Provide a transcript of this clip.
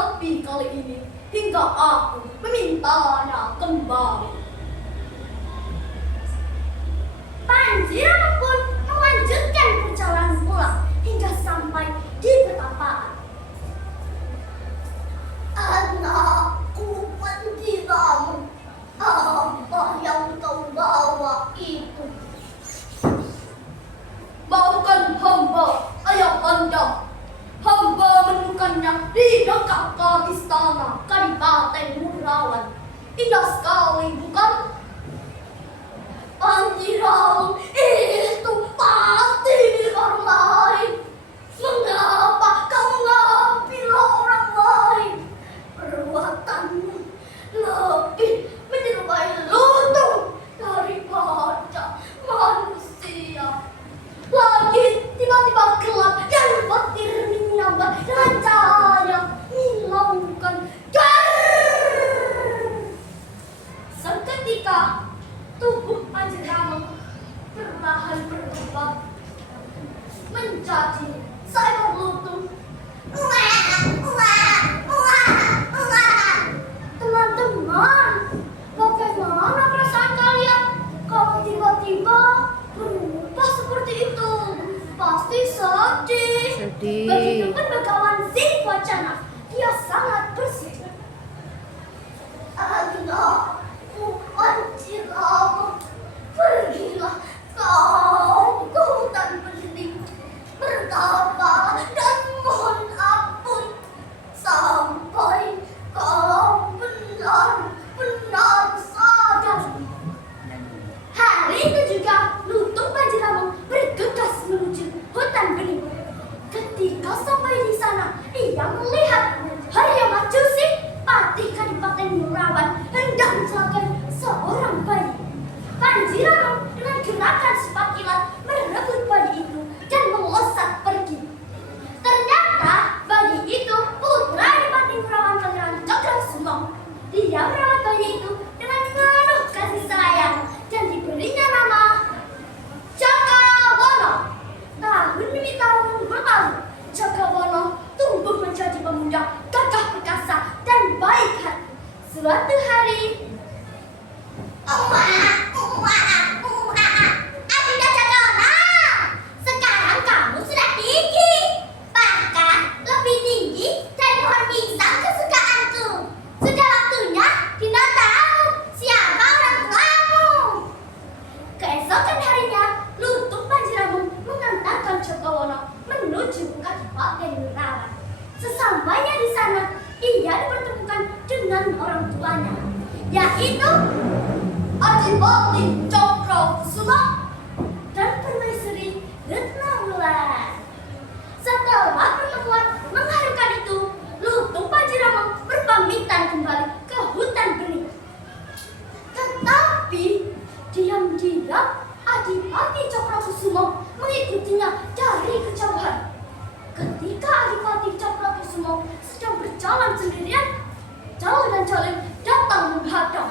sepi kali ini hingga aku memintanya kembali. Panji pun melanjutkan perjalanan pulang hingga sampai di pertapaan. Anakku Pandiramu, apa yang kau bawa itu? Maafkan hamba, ayah anda. Hamba menemukannya di dekat istana Kadipaten Murawan. Indah sekali, bukan? Pandiramu itu pasti milik orang lain. Mengapa kau mengambil orang lain? Perbuatanmu lebih menyerupai lutung daripada manusia. Langit tiba-tiba gelap dan petir menyambar dengan cahaya mengilaukan. Seketika tubuh Panji perlahan berubah menjadi seekor lutung. Teman-teman, bagaimana perasaan kalian kalau tiba-tiba berubah seperti itu? Pasti sedih. Begitu pun Begawan Singwacana, dia sangat bersedih. Anakku Panjiramu, pergilah kau ke hutan bening, bertapa dan mohon ampun sampai kau benar-benar sadar. Hari itu juga lutung Panjiramu bergegas menuju hutan bening. Ketika sampai di sana, ia melihat Haryo Majusi, Patih Kadipaten Murawan, hendak mencelakai seorang bayi. Panjiramu dengan gerakan cepat kilat merebut bayi itu dan melesat pergi. Ternyata bayi itu putra Adipati Murawan Pangeran Cakrasuma. Dia merawat bayi itu dengan penuh kasih sayang dan diberinya nama Cakawono. Tahun demi tahun berlalu, Cakawono tumbuh menjadi pemuda gagah perkasa dan baik hati. Suatu hari, Adinda Cakawono, sekarang kamu sudah tinggi, bahkan lebih tinggi dari pohon pisang kesukaanku. Sudah waktunya Dinda tahu siapa orang tuamu. Keesokan harinya, lutung Panjiramu mengantarkan Cakawono menuju Kadipaten Murawan. Sesampainya di sana, ia dipertemukan dengan orang tuanya, yaitu Adipati Cakrasuma dan Permaisuri Retnawulan. Setelah pertemuan mengharukan itu, lutung Panjiramu berpamitan kembali ke hutan bening. Tetapi diam-diam Adipati Cakrasuma mengikutinya dari kejauhan. Ketika Adipati Cakrasuma sedang berjalan sendirian, Jalil dan Jalil datang menghadap.